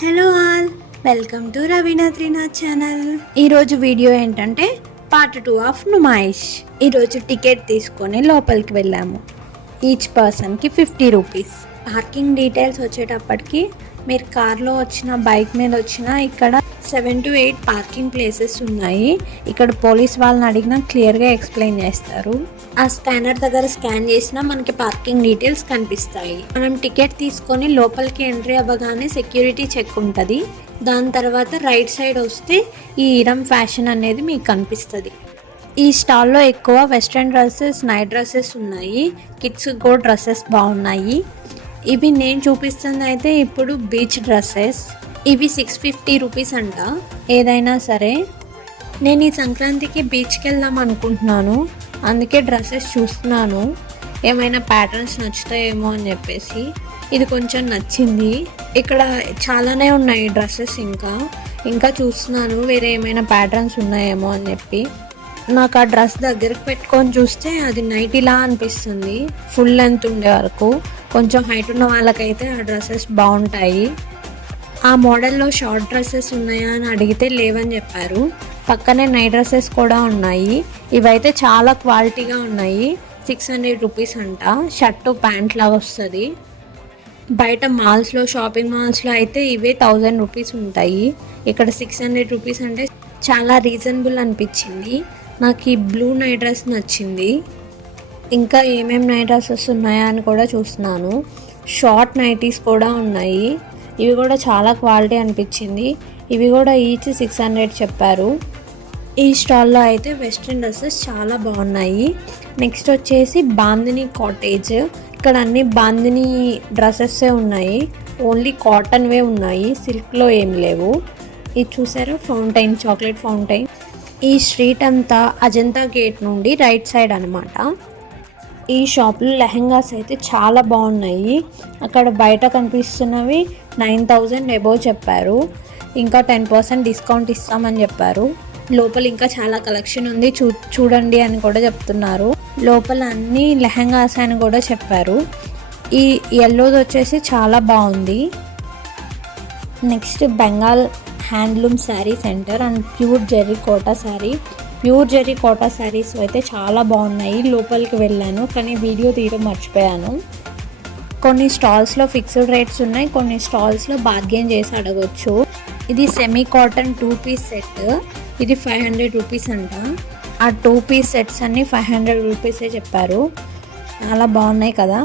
Hello all, welcome to Raveena Trinath channel. ఈరోజు video ఏంటంటే part 2 of Numaish. ఈరోజు టికెట్ తీసుకొని లోపలికి వెళ్ళాము. ఈచ్ పర్సన్కి 50 రూపీస్. పార్కింగ్ డీటెయిల్స్ వచ్చేటప్పటికి మీరు కార్లో వచ్చిన, బైక్ మీద వచ్చిన ఇక్కడ 7 to 8 పార్కింగ్ ప్లేసెస్ ఉన్నాయి. ఇక్కడ పోలీస్ వాళ్ళని అడిగినా క్లియర్గా ఎక్స్ప్లెయిన్ చేస్తారు. ఆ స్కానర్ దగ్గర స్కాన్ చేసినా మనకి పార్కింగ్ డీటెయిల్స్ కనిపిస్తాయి. మనం టికెట్ తీసుకొని లోపలికి ఎంట్రీ అవ్వగానే సెక్యూరిటీ చెక్ ఉంటుంది. దాని తర్వాత రైట్ సైడ్ వస్తే ఈ ఇరం ఫ్యాషన్ అనేది మీకు కనిపిస్తుంది. ఈ స్టాల్లో ఎక్కువ వెస్ట్రన్ డ్రెస్సెస్, నైట్ డ్రెస్సెస్ ఉన్నాయి. కిడ్స్ కూడా డ్రెస్సెస్ బాగున్నాయి. ఇవి నేను చూపిస్తుంది అయితే ఇప్పుడు బీచ్ డ్రెస్సెస్. ఇవి 650 రూపీస్ అంట ఏదైనా సరే. నేను ఈ సంక్రాంతికి బీచ్కి వెళ్దాం అనుకుంటున్నాను, అందుకే డ్రెస్సెస్ చూస్తున్నాను ఏమైనా ప్యాటర్న్స్ నచ్చుతాయేమో అని చెప్పేసి. ఇది కొంచెం నచ్చింది. ఇక్కడ చాలానే ఉన్నాయి డ్రెస్సెస్. ఇంకా చూస్తున్నాను వేరే ఏమైనా ప్యాటర్న్స్ ఉన్నాయేమో అని చెప్పి. నాకు ఆ డ్రెస్ దగ్గరకు పెట్టుకొని చూస్తే అది నైటీలా అనిపిస్తుంది. ఫుల్ లెంత్ ఉండే వరకు. కొంచెం హైట్ ఉన్న వాళ్ళకైతే ఆ డ్రెస్సెస్ బాగుంటాయి. ఆ మోడల్లో షార్ట్ డ్రెస్సెస్ ఉన్నాయా అని అడిగితే లేవని చెప్పారు. పక్కనే నైట్ డ్రెస్సెస్ కూడా ఉన్నాయి. ఇవైతే చాలా క్వాలిటీగా ఉన్నాయి. 600 రూపీస్ అంట. షర్టు ప్యాంట్ లాగా వస్తుంది. బయట మాల్స్లో, షాపింగ్ మాల్స్లో అయితే ఇవే 1000 రూపీస్ ఉంటాయి. ఇక్కడ 600 రూపీస్ అంటే చాలా రీజనబుల్ అనిపించింది. నాకు ఈ బ్లూ నైట్ డ్రెస్ నచ్చింది. ఇంకా ఏమేమి నైట్ డ్రెస్సెస్ ఉన్నాయా అని కూడా చూస్తున్నాను. షార్ట్ నైటీస్ కూడా ఉన్నాయి. ఇవి కూడా చాలా క్వాలిటీ అనిపించింది. ఇవి కూడా ఈచ్ 600 చెప్పారు. ఈ స్టాల్లో అయితే వెస్ట్రన్ డ్రెస్సెస్ చాలా బాగున్నాయి. నెక్స్ట్ వచ్చేసి బాందిని కాటేజ్. ఇక్కడ అన్ని బాందిని డ్రెస్సెస్సే ఉన్నాయి. ఓన్లీ కాటన్వే ఉన్నాయి, సిల్క్లో ఏం లేవు. ఇది చూసారా, ఫౌంటైన్, చాక్లెట్ ఫౌంటైన్. ఈ స్ట్రీట్ అంతా అజంతా గేట్ నుండి రైట్ సైడ్ అనమాట. ఈ షాప్లో లెహెంగాస్ అయితే చాలా బాగున్నాయి. అక్కడ బయట కనిపిస్తున్నవి 9000 అబోవ్ చెప్పారు. ఇంకా 10% డిస్కౌంట్ ఇస్తామని చెప్పారు. లోపల ఇంకా చాలా కలెక్షన్ ఉంది, చూడండి అని కూడా చెప్తున్నారు. లోపల అన్ని లెహెంగాస్ అని కూడా చెప్పారు. ఈ ఎల్లోది వచ్చేసి చాలా బాగుంది. Next Bengal handloom sari centre and pure zari Kota sari. Pure zari Kota saris అయితే చాలా బాగున్నాయి. లోపలికి వెళ్ళాను కానీ వీడియో తీయడం మర్చిపోయాను. కొన్ని స్టాల్స్లో ఫిక్స్డ్ రేట్స్ ఉన్నాయి, కొన్ని స్టాల్స్లో బార్గెన్ చేసి అడగొచ్చు. ఇది సెమీ కాటన్ 2 పీస్ సెట్. ఇది 500 రూపీస్ అంట. ఆ 2 పీస్ సెట్స్ అన్నీ 500 రూపీసే చెప్పారు. చాలా బాగున్నాయి కదా.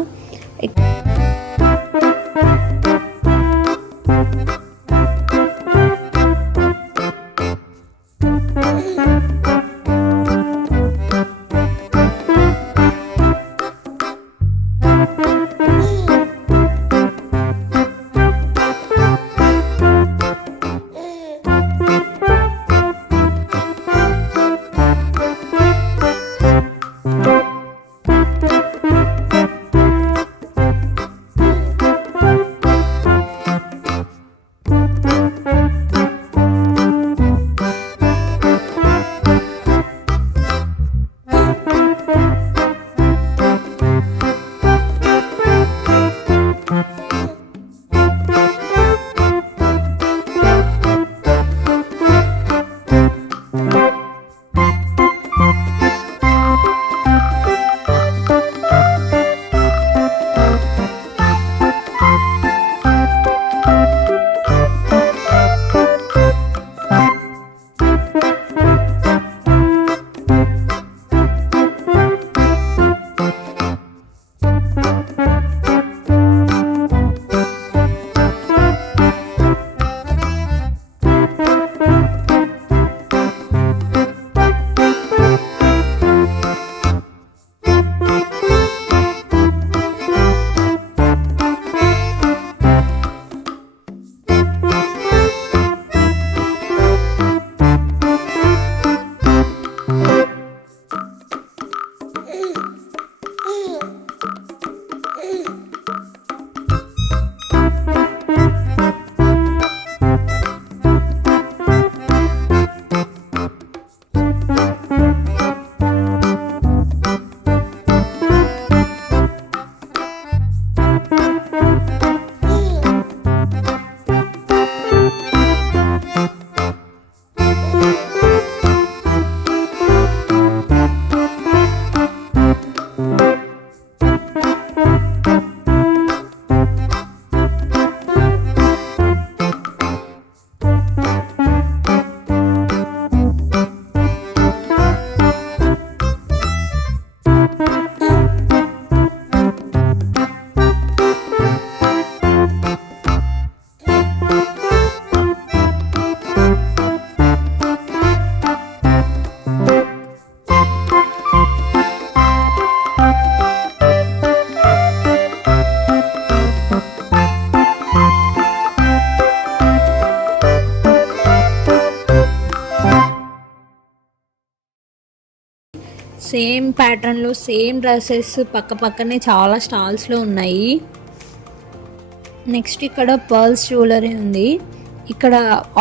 సేమ్ ప్యాటర్న్లో సేమ్ డ్రెస్సెస్ పక్క పక్కనే చాలా స్టాల్స్లో ఉన్నాయి. నెక్స్ట్ ఇక్కడ పర్ల్స్ జ్యువెలరీ ఉంది. ఇక్కడ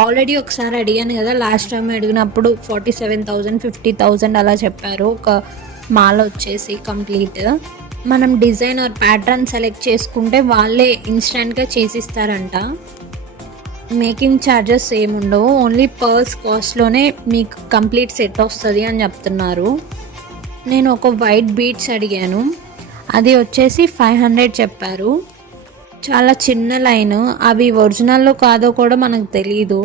ఆల్రెడీ ఒకసారి అడిగాను కదా, లాస్ట్ టైం అడిగినప్పుడు 47,000 50,000 అలా చెప్పారు ఒక మాల వచ్చేసి కంప్లీట్. మనం డిజైన్ ఆర్ ప్యాటర్న్ సెలెక్ట్ చేసుకుంటే వాళ్ళే ఇన్స్టెంట్గా చేసిస్తారంట. మేకింగ్ ఛార్జెస్ ఏమి ఉండవు, ఓన్లీ పర్ల్స్ కాస్ట్లోనే మీకు కంప్లీట్ సెట్ వస్తుంది అని చెప్తున్నారు. నేను ఒక వైట్ బీడ్స్ అడిగాను, అది వచ్చేసి 500 చెప్పారు. చాలా చిన్న లైన్, అవి ఒరిజినల్లో కాదో కూడా మనకు తెలీదు.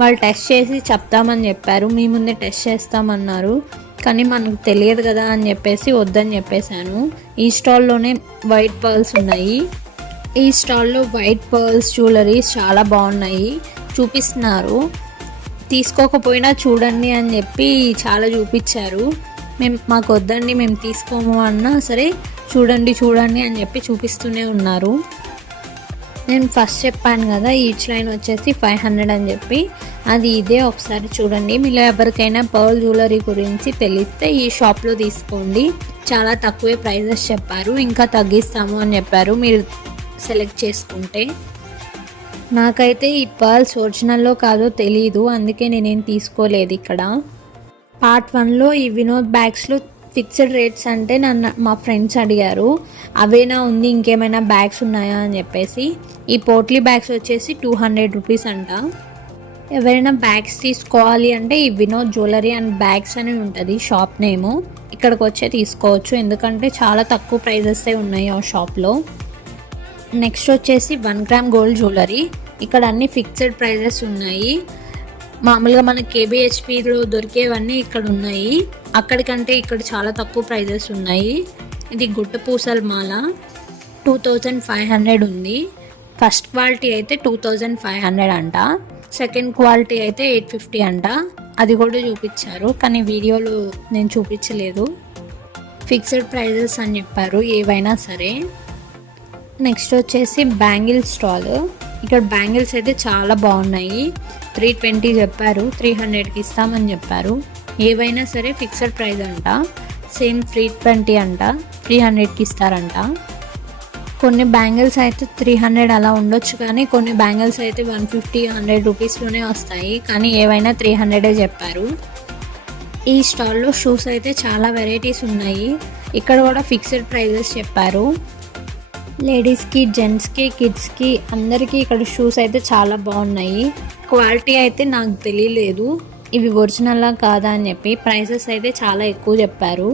వాళ్ళు టెస్ట్ చేసి చెప్తామని చెప్పారు, మీ ముందే టెస్ట్ చేస్తామన్నారు. కానీ మనకు తెలియదు కదా అని చెప్పేసి వద్దని చెప్పేశాను. ఈ స్టాల్లోనే వైట్ పర్ల్స్ ఉన్నాయి. ఈ స్టాల్లో వైట్ పర్ల్స్ జ్యువెలరీస్ చాలా బాగున్నాయి, చూపిస్తున్నారు. తీసుకోకపోయినా చూడండి అని చెప్పి చాలా చూపించారు. మాకు వద్దండి మేము తీసుకోము అన్నా సరే చూడండి చూడండి అని చెప్పి చూపిస్తూనే ఉన్నారు. నేను ఫస్ట్ చెప్పాను కదా ఈచ్ లైన్ వచ్చేసి 500 అని చెప్పి, అది ఇదే. ఒకసారి చూడండి. మీలో ఎవరికైనా పర్ల్ జ్యువెలరీ గురించి తెలిస్తే ఈ షాప్లో తీసుకోండి, చాలా తక్కువే ప్రైజెస్ చెప్పారు, ఇంకా తగ్గిస్తాము అని చెప్పారు మీరు సెలెక్ట్ చేసుకుంటే. నాకైతే ఈ పర్ల్స్ ఒరిజినల్లో కాదో తెలీదు, అందుకే నేనేం తీసుకోలేదు. ఇక్కడ పార్ట్ 1లో ఈ వినోద్ బ్యాగ్స్లో ఫిక్స్డ్ రేట్స్ అంటే మా ఫ్రెండ్స్ అడిగారు, అవేనా ఉంది ఇంకేమైనా బ్యాగ్స్ ఉన్నాయా అని చెప్పేసి. ఈ పోట్లీ బ్యాగ్స్ వచ్చేసి 200 రూపీస్ అంట. ఎవరైనా బ్యాగ్స్ తీసుకోవాలి అంటే ఈ వినోద్ జ్యువెలరీ అండ్ బ్యాగ్స్ అని ఉంటుంది షాప్ నేము, ఇక్కడికి వచ్చే తీసుకోవచ్చు, ఎందుకంటే చాలా తక్కువ ప్రైజెసే ఉన్నాయి ఆ షాప్లో. నెక్స్ట్ వచ్చేసి 1 గ్రామ్ గోల్డ్ జ్యువెలరీ. ఇక్కడ అన్ని ఫిక్స్డ్ ప్రైజెస్ ఉన్నాయి. మామూలుగా మనకి కేబిహెచ్పిలో దొరికేవన్నీ ఇక్కడ ఉన్నాయి, అక్కడికంటే ఇక్కడ చాలా తక్కువ ప్రైజెస్ ఉన్నాయి. ఇది గుట్ట పూసల మాల 2500 ఉంది. ఫస్ట్ క్వాలిటీ అయితే 2500 అంట, సెకండ్ క్వాలిటీ అయితే 850 అంట. అది కూడా చూపించారు, కానీ వీడియోలో నేను చూపించలేదు. ఫిక్స్డ్ ప్రైజెస్ అని చెప్పారు ఏవైనా సరే. నెక్స్ట్ వచ్చేసి బ్యాంగిల్ స్టాల్. ఇక్కడ బ్యాంగిల్స్ అయితే చాలా బాగున్నాయి. 320 చెప్పారు, 300కి ఇస్తామని చెప్పారు. ఏవైనా సరే ఫిక్స్డ్ ప్రైస్ అంట. సేమ్ 320 అంట, 300కి ఇస్తారంట. కొన్ని బ్యాంగిల్స్ అయితే 300 అలా ఉండొచ్చు, కానీ కొన్ని బ్యాంగిల్స్ అయితే 150-100 రూపీస్లోనే వస్తాయి, కానీ ఏవైనా 300 చెప్పారు. ఈ స్టాల్లో షూస్ అయితే చాలా వెరైటీస్ ఉన్నాయి. ఇక్కడ కూడా ఫిక్స్డ్ ప్రైజెస్ చెప్పారు. లేడీస్కి, జెంట్స్కి, కిడ్స్కి అందరికీ ఇక్కడ షూస్ అయితే చాలా బాగున్నాయి. క్వాలిటీ అయితే నాకు తెలియలేదు ఇవి ఒరిజినల్లా కాదా అని చెప్పి. ప్రైసెస్ అయితే చాలా ఎక్కువ చెప్పారు.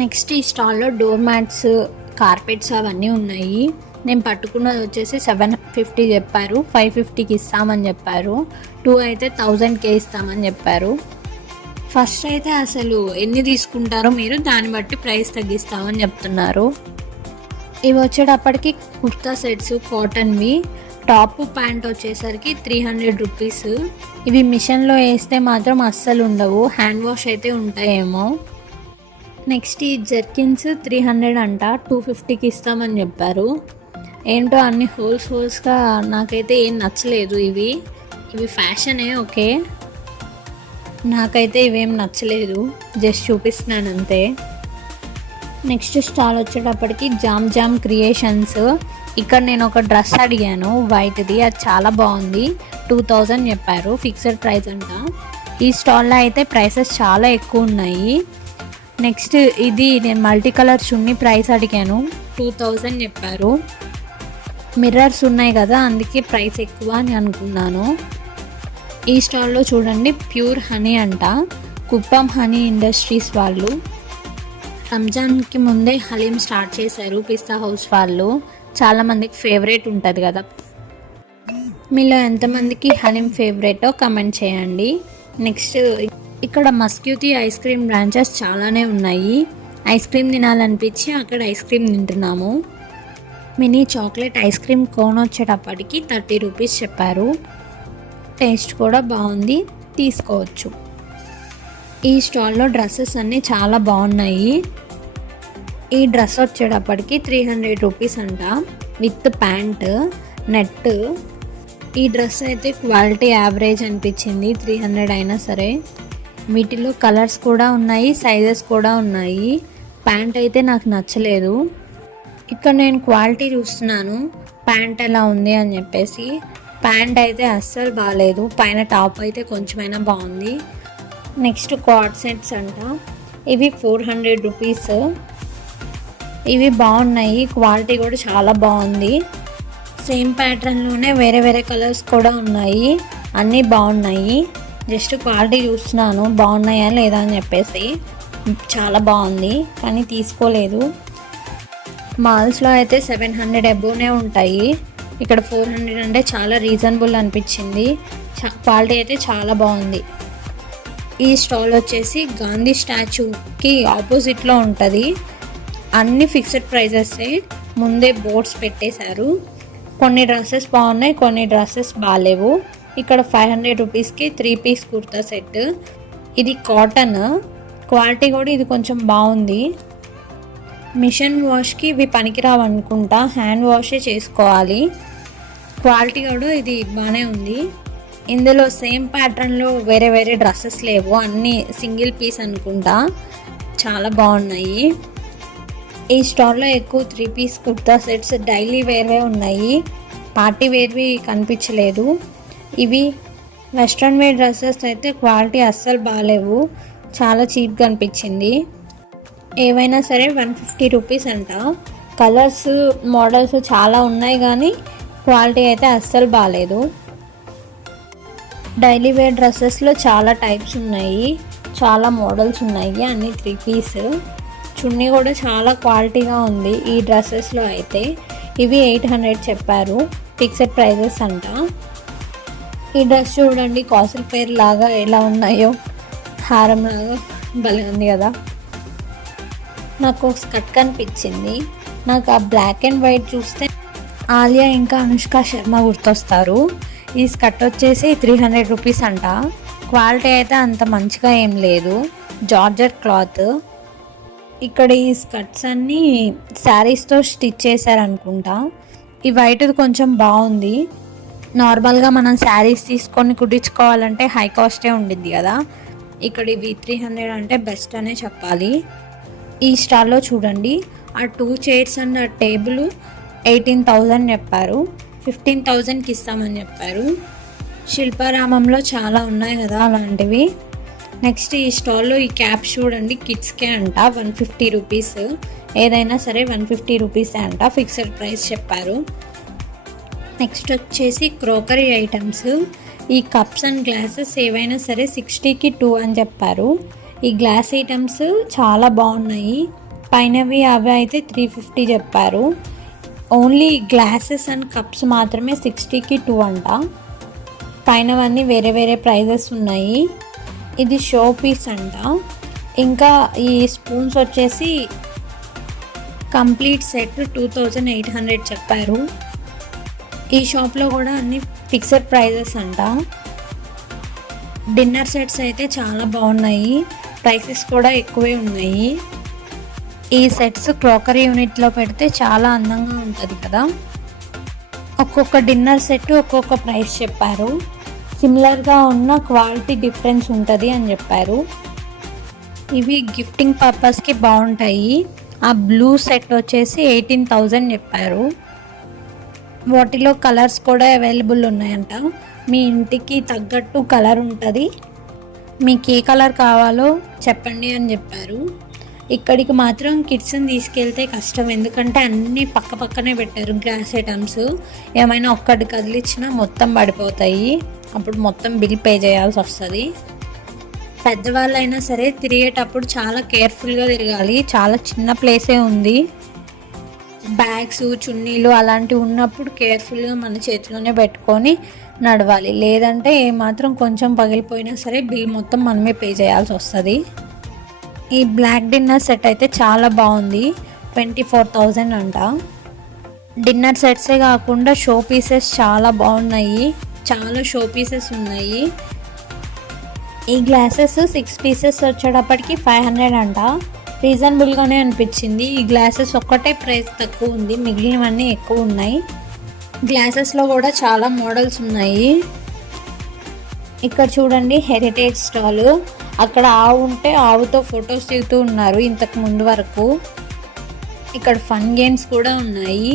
నెక్స్ట్ ఈ స్టాల్లో డోర్ మ్యాట్స్, కార్పెట్స్ అవన్నీ ఉన్నాయి. నేను పట్టుకున్నది వచ్చేసి 750 చెప్పారు, 550కి ఇస్తామని చెప్పారు. 2 అయితే 1000కే ఇస్తామని చెప్పారు. ఫస్ట్ అయితే అసలు ఎన్ని తీసుకుంటారో మీరు దాన్ని బట్టి ప్రైస్ తగ్గిస్తామని చెప్తున్నారు. ఇవి వచ్చేటప్పటికి కుర్తా సెట్స్ కాటన్వి, టాప్ ప్యాంట్ వచ్చేసరికి 300 రూపీస్. ఇవి మిషన్లో వేస్తే మాత్రం అస్సలు ఉండవు, హ్యాండ్ వాష్ అయితే ఉంటాయేమో. నెక్స్ట్ ఈ జర్కిన్స్ 300 అంట, 250కి ఇస్తామని చెప్పారు. ఏంటో అన్ని హోల్స్గా నాకైతే ఏం నచ్చలేదు. ఇవి ఫ్యాషనే ఓకే, నాకైతే ఇవేం నచ్చలేదు, జస్ట్ చూపిస్తున్నాను అంతే. నెక్స్ట్ స్టాల్ వచ్చేటప్పటికి జామ్ క్రియేషన్స్. ఇక్కడ నేను ఒక డ్రెస్ అడిగాను వైట్ది, అది చాలా బాగుంది, 2000 చెప్పారు, ఫిక్స్డ్ ప్రైస్ అంట. ఈ స్టాల్లో అయితే ప్రైసెస్ చాలా ఎక్కువ ఉన్నాయి. నెక్స్ట్ ఇది నేను మల్టీ కలర్ చున్నీ ప్రైస్ అడిగాను, 2000 చెప్పారు. మిర్రర్స్ ఉన్నాయి కదా అందుకే ప్రైస్ ఎక్కువ అని అనుకున్నాను. ఈ స్టాల్లో చూడండి ప్యూర్ హనీ అంట, కుప్పం హనీ ఇండస్ట్రీస్ వాళ్ళు. రంజాన్కి ముందే హలీం స్టార్ట్ చేశారు పిస్తా హౌస్ వాళ్ళు, చాలామందికి ఫేవరెట్ ఉంటుంది కదా. మీలో ఎంతమందికి హలీం ఫేవరెటో కమెంట్ చేయండి. నెక్స్ట్ ఇక్కడ మస్క్యూటీ ఐస్ క్రీమ్ బ్రాంచెస్ చాలానే ఉన్నాయి. ఐస్ క్రీమ్ తినాలనిపించి అక్కడ ఐస్ క్రీమ్ తింటున్నాము. Mini chocolate ice cream cone వచ్చేటప్పటికి 30 రూపీస్ చెప్పారు. టేస్ట్ కూడా బాగుంది, తీసుకోవచ్చు. ఈ స్టాల్లో డ్రెస్సెస్ అన్నీ చాలా బాగున్నాయి. ఈ డ్రెస్ వచ్చేటప్పటికి 300 రూపీస్ అంట, విత్ ప్యాంట్, నెట్. ఈ డ్రెస్ అయితే క్వాలిటీ యావరేజ్ అనిపించింది, 300 అయినా సరే. వీటిలో కలర్స్ కూడా ఉన్నాయి, సైజెస్ కూడా ఉన్నాయి. ప్యాంట్ అయితే నాకు నచ్చలేదు. ఇక్కడ నేను క్వాలిటీ చూస్తున్నాను ప్యాంట్ ఎలా ఉంది అని చెప్పేసి. ప్యాంట్ అయితే అస్సలు బాగాలేదు. పైన టాప్ అయితే కొంచెమైనా బాగుంది. నెక్స్ట్ కార్డ్ సెట్స్ అంట. ఇవి 400 రూపీస్. ఇవి బాగున్నాయి, క్వాలిటీ కూడా చాలా బాగుంది. సేమ్ ప్యాటర్న్లోనే వేరే వేరే కలర్స్ కూడా ఉన్నాయి. అన్నీ బాగున్నాయి. జస్ట్ క్వాలిటీ చూస్తున్నాను బాగున్నాయా లేదా అని చెప్పేసి. చాలా బాగుంది కానీ తీసుకోలేదు. మాల్స్లో అయితే 700 అబోవ్నే ఉంటాయి. ఇక్కడ 400 అంటే చాలా రీజనబుల్ అనిపించింది. క్వాలిటీ అయితే చాలా బాగుంది. ఈ స్టాల్ వచ్చేసి గాంధీ స్టాచ్యూకి ఆపోజిట్లో ఉంటుంది. అన్ని ఫిక్స్డ్ ప్రైజెసే, ముందే బోర్డ్స్ పెట్టేశారు. కొన్ని డ్రెస్సెస్ బాగున్నాయి, కొన్ని డ్రెస్సెస్ బాగాలేవు. ఇక్కడ 500 రూపీస్కి 3 పీస్ కుర్తా సెట్. ఇది కాటన్, క్వాలిటీ కూడా ఇది కొంచెం బాగుంది. మిషన్ వాష్కి ఇవి పనికిరావు అనుకుంటా, హ్యాండ్ వాషే చేసుకోవాలి. క్వాలిటీ కూడా ఇది బాగానే ఉంది. ఇందులో సేమ్ ప్యాటర్న్లో వేరే వేరే డ్రెస్సెస్ లేవు, అన్నీ సింగిల్ పీస్ అనుకుంటా. చాలా బాగున్నాయి. ఈ స్టాల్లో ఎక్కువ 3 పీస్ కుర్తా సెట్స్ డైలీ వేర్వే ఉన్నాయి, పార్టీ వేర్వి కనిపించలేదు. ఇవి వెస్ట్రన్ వేర్ డ్రెస్సెస్ అయితే క్వాలిటీ అస్సలు బాగాలేవు, చాలా చీప్గా అనిపించింది. ఏవైనా సరే 150 రూపీస్ అంట. కలర్స్ మోడల్స్ చాలా ఉన్నాయి కానీ క్వాలిటీ అయితే అస్సలు బాగాలేదు. డైలీ వేర్ డ్రెస్సెస్లో చాలా టైప్స్ ఉన్నాయి, చాలా మోడల్స్ ఉన్నాయి. అన్నీ 3 పీస్. చున్నీ కూడా చాలా క్వాలిటీగా ఉంది ఈ డ్రెస్సెస్లో అయితే. ఇవి 800 చెప్పారు, ఫిక్స్డ్ ప్రైజెస్ అంట. ఈ డ్రెస్ చూడండి, కాసుల పేరు లాగా ఎలా ఉన్నాయో, హారం లాగా భలే ఉంది కదా. నాకు ఒక స్కర్ట్ కనిపించింది. నాకు ఆ బ్లాక్ అండ్ వైట్ చూస్తే ఆలియా ఇంకా అనుష్క శర్మ గుర్తొస్తారు. ఈ స్కర్ట్ వచ్చేసి 300 రూపీస్ అంట. క్వాలిటీ అయితే అంత మంచిగా ఏం లేదు, జార్జెట్ క్లాత్. ఇక్కడ ఈ స్కర్ట్స్ అన్నీ శారీస్తో స్టిచ్ చేశారనుకుంటా. ఈ వైట్ కొంచెం బాగుంది. నార్మల్గా మనం శారీస్ తీసుకొని కుట్టించుకోవాలంటే హై కాస్టే ఉండిద్ది కదా, ఇక్కడ ఇవి 300 అంటే బెస్ట్ అనే చెప్పాలి. ఈ స్టాల్లో చూడండి, ఆ 2 చైర్స్ అండ్ ఆ టేబుల్ 18,000 చెప్పారు, 15,000కి ఇస్తామని చెప్పారు. శిల్పారామంలో చాలా ఉన్నాయి కదా అలాంటివి. నెక్స్ట్ ఈ స్టాల్లో ఈ క్యాప్ చూడండి, కిడ్స్కే అంట, 150 రూపీస్. ఏదైనా సరే 150 రూపీసే అంట, ఫిక్స్డ్ ప్రైస్ చెప్పారు. నెక్స్ట్ వచ్చేసి క్రోకరీ ఐటమ్స్. ఈ కప్స్ అండ్ గ్లాసెస్ ఏవైనా సరే 60కి 2 అని చెప్పారు. ఈ గ్లాస్ ఐటమ్స్ చాలా బాగున్నాయి. పైనవి అవి అయితే 350 చెప్పారు. ఓన్లీ గ్లాసెస్ అండ్ కప్స్ మాత్రమే 60కి 2 అంట. పైనవన్నీ వేరే వేరే ప్రైజెస్ ఉన్నాయి. ఇది షో పీస్ అంట. ఇంకా ఈ స్పూన్స్ వచ్చేసి కంప్లీట్ సెట్ 2800 చెప్పారు. ఈ షాప్లో కూడా అన్ని ఫిక్స్డ్ ప్రైజెస్ అంట. డిన్నర్ సెట్స్ అయితే చాలా బాగున్నాయి, ప్రైసెస్ కూడా ఎక్కువే ఉన్నాయి. ఈ సెట్స్ క్రోకరీ యూనిట్లో పెడితే చాలా అందంగా ఉంటుంది కదా. ఒక్కొక్క డిన్నర్ సెట్ ఒక్కొక్క ప్రైస్ చెప్పారు. సిమిలర్గా ఉన్న క్వాలిటీ డిఫరెన్స్ ఉంటుంది అని చెప్పారు. ఇవి గిఫ్టింగ్ పర్పస్కి బాగుంటాయి. ఆ బ్లూ సెట్ వచ్చేసి 18,000 చెప్పారు. వాటిలో కలర్స్ కూడా అవైలబుల్ ఉన్నాయంట. మీ ఇంటికి తగ్గట్టు కలర్ ఉంటుంది, మీకు ఏ కలర్ కావాలో చెప్పండి అని చెప్పారు. ఇక్కడికి మాత్రం కిడ్స్ని తీసుకెళ్తే కష్టం, ఎందుకంటే అన్నీ పక్క పక్కనే పెట్టారు గ్లాస్ ఐటమ్స్. ఏమైనా ఒక్కటి కదిలిచ్చినా మొత్తం పడిపోతాయి, అప్పుడు మొత్తం బిల్ పే చేయాల్సి వస్తుంది. పెద్దవాళ్ళైనా సరే తిరిగేటప్పుడు చాలా కేర్ఫుల్గా తిరగాలి, చాలా చిన్న ప్లేసే ఉంది. బ్యాగ్స్ చున్నీలు అలాంటివి ఉన్నప్పుడు కేర్ఫుల్గా మన చేతిలోనే పెట్టుకొని నడవాలి, లేదంటే ఏమాత్రం కొంచెం పగిలిపోయినా సరే బిల్ మొత్తం మనమే పే చేయాల్సి వస్తుంది. ఈ బ్లాక్ డిన్నర్ సెట్ అయితే చాలా బాగుంది, 24,000 అంట. డిన్నర్ సెట్సే కాకుండా షో పీసెస్ చాలా బాగున్నాయి, చాలా షో పీసెస్ ఉన్నాయి. ఈ గ్లాసెస్ 6 పీసెస్ వచ్చేటప్పటికి 500 అంట. రీజనబుల్గానే అనిపించింది. ఈ గ్లాసెస్ ఒక్కటే ప్రైస్ తక్కువ ఉంది, మిగిలినవన్నీ ఎక్కువ ఉన్నాయి. గ్లాసెస్లో కూడా చాలా మోడల్స్ ఉన్నాయి. ఇక్కడ చూడండి హెరిటేజ్ స్టాల్. అక్కడ ఆవు ఉంటే ఆవుతో ఫొటోస్ దిగుతూ ఉన్నారు ఇంతకు ముందు వరకు. ఇక్కడ ఫన్ గేమ్స్ కూడా ఉన్నాయి.